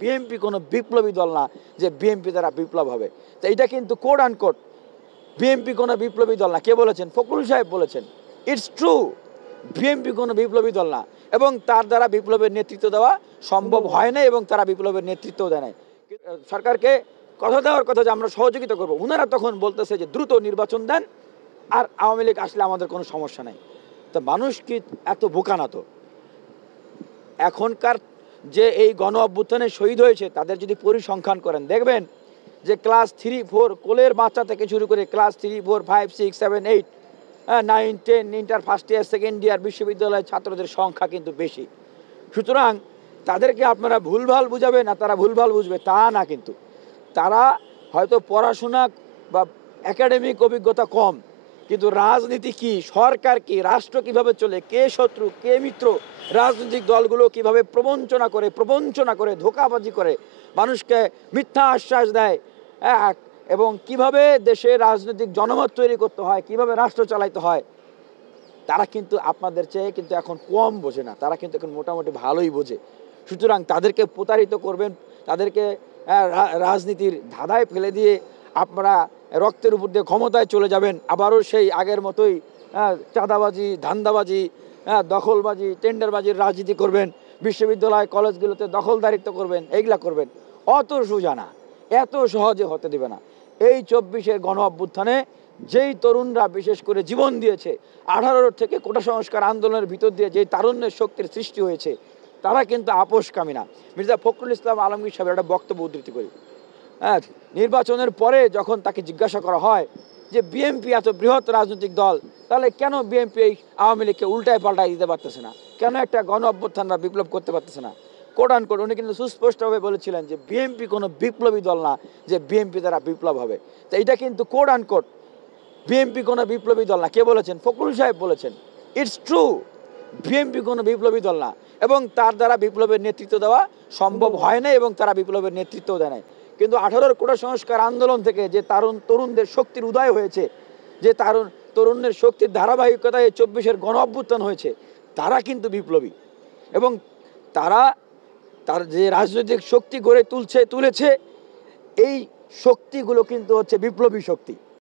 BNP কোনো বিপ্লবী দল না যে বিএনপি দ্বারা বিপ্লব হবে। তো এটা কিন্তু কোট অ্যান্ড কোট বিএনপি কোনো বিপ্লবী দল না। কে বলেছেন? ফখরুল সাহেব বলেছেন। It's true. বিএনপি কোনো বিপ্লবী দল না এবং তার দ্বারা বিপ্লবের নেতৃত্ব দেওয়া সম্ভব হয় না এবং তারা বিপ্লবের নেতৃত্বও দেয় নাই। সরকারকে কথা দেওয়ার কথা যে আমরা সহযোগিতা করব। উনারা তখন বলতেছে যে দ্রুত নির্বাচন দেন আর আওয়ামী লীগ আসলে আমাদের কোনো সমস্যা নাই। তো মানুষ কি এত বোকা না তো? এখনকার যে এই গণ অভ্যুত্থানে শহীদ হয়েছে তাদের যদি পরিসংখ্যান করেন দেখবেন যে ক্লাস 3-4 কোলের বাচ্চা থেকে শুরু করে class 3-4-5-6-7-8 9-10 inter first year second year বিশ্ববিদ্যালয়ের ছাত্রদের সংখ্যা কিন্তু বেশি। সুতরাং তাদেরকে আপনারা ভুলভাল বুঝাবেন না তারা ভুলভাল বুঝবে তা না, কিন্তু তারা হয়তো পড়াশোনা বা একাডেমিক অভিজ্ঞতা কম, কিন্তু রাজনীতি কি, সরকার কি, রাষ্ট্র কিভাবে চলে, কে শত্রু কে মিত্র, রাজনৈতিক দলগুলো কিভাবে প্রবঞ্চনা করে ধোঁকাবাজি করে মানুষকে মিথ্যা আশ্বাস দেয়, এবং কিভাবে দেশে রাজনৈতিক জনমত তৈরি করতে হয়, কিভাবে রাষ্ট্র চালাইতে হয়, তারা কিন্তু আপনাদের চেয়ে কিন্তু এখন কম বোঝে না, তারা কিন্তু এখন মোটামুটি ভালোই বোঝে। সুতরাং তাদেরকে প্রতারিত করবেন, তাদেরকে রাজনীতির ধাঁধায় ফেলে দিয়ে আপনারা রক্তের উপর দিয়ে ক্ষমতায় চলে যাবেন, আবারও সেই আগের মতোই চাঁদাবাজি, ধান্দাবাজি, দখলবাজি, টেন্ডারবাজির রাজনীতি করবেন, বিশ্ববিদ্যালয় কলেজগুলোতে দখলদারিত্ব করবেন, এইগুলা করবেন। অত সোজা না, এত সহজে হতে দেবে না। এই 24-এর গণ অভ্যুত্থানে যেই তরুণরা বিশেষ করে জীবন দিয়েছে, 18 থেকে কোটা সংস্কার আন্দোলনের ভিতর দিয়ে যেই তারুণ্যের শক্তির সৃষ্টি হয়েছে, তারা কিন্তু আপোষকামী না। মির্জা ফখরুল ইসলাম আলমগীর সাহেবের একটা বক্তব্য উদ্ধৃতি করি। নির্বাচনের পরে যখন তাকে জিজ্ঞাসা করা হয় যে বিএনপি এত বৃহৎ রাজনৈতিক দল, তাহলে কেন বিএনপি এই আওয়ামী লীগকে উল্টায় পাল্টায় দিতে পারতেছে না, কেন একটা গণ অভ্যুত্থান বা বিপ্লব করতে পারতেছে না? কোট অ্যান্ড কোট উনি কিন্তু সুস্পষ্টভাবে বলেছিলেন যে বিএনপি কোনো বিপ্লবী দল না যে বিএনপি দ্বারা বিপ্লব হবে। তো এটা কিন্তু কোট অ্যান্ড কোট বিএনপি কোনো বিপ্লবী দল না। কে বলেছেন? ফখরুল সাহেব বলেছেন। It's true. বিএনপি কোনো বিপ্লবী দল না এবং তার দ্বারা বিপ্লবের নেতৃত্ব দেওয়া সম্ভব হয় না এবং তারা বিপ্লবের নেতৃত্বও দেয় নাই। কিন্তু 18 কোটা সংস্কার আন্দোলন থেকে যে তরুণদের শক্তির উদয় হয়েছে, যে তরুণের শক্তির ধারাবাহিকতায় 24-এর গণ অভ্যুত্থান হয়েছে, তারা কিন্তু বিপ্লবী এবং তারা তার যে রাজনৈতিক শক্তি গড়ে তুলেছে, এই শক্তিগুলো কিন্তু হচ্ছে বিপ্লবী শক্তি।